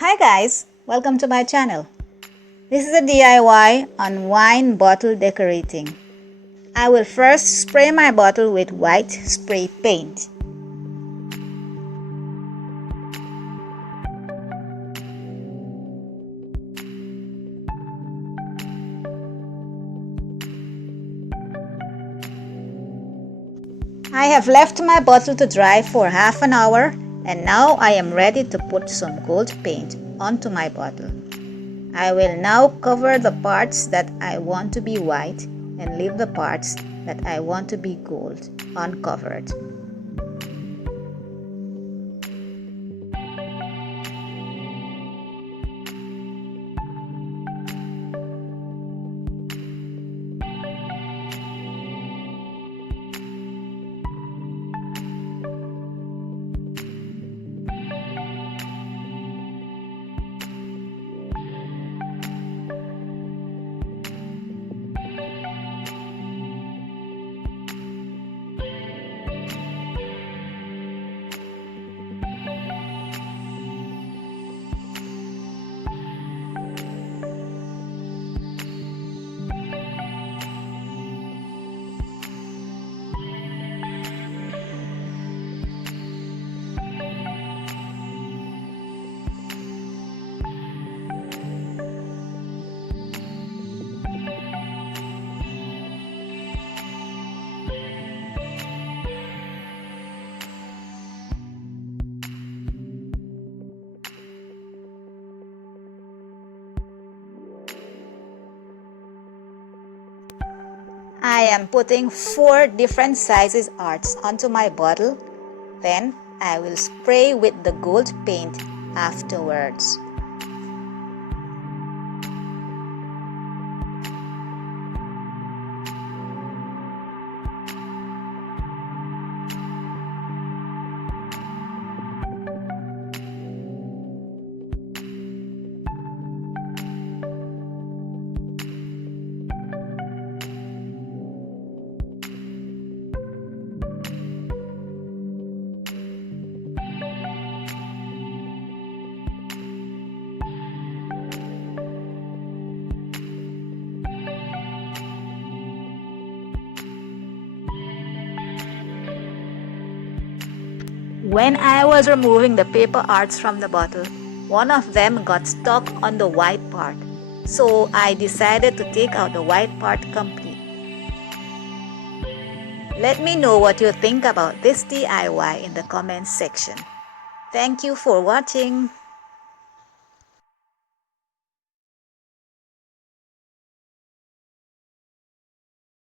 Hi guys, welcome to my channel. This is a DIY on wine bottle decorating. I will first spray my bottle with white spray paint. I have left my bottle to dry for half an hour and now I am ready to put some gold paint onto my bottle. I will now cover the parts that I want to be white and leave the parts that I want to be gold uncovered. I am putting 4 different sizes hearts onto my bottle. Then I will spray with the gold paint afterwards. When I was removing the paper hearts from the bottle, one of them got stuck on the white part, so I decided to take out the white part completely. Let me know what you think about this DIY in the comments section. Thank you for watching.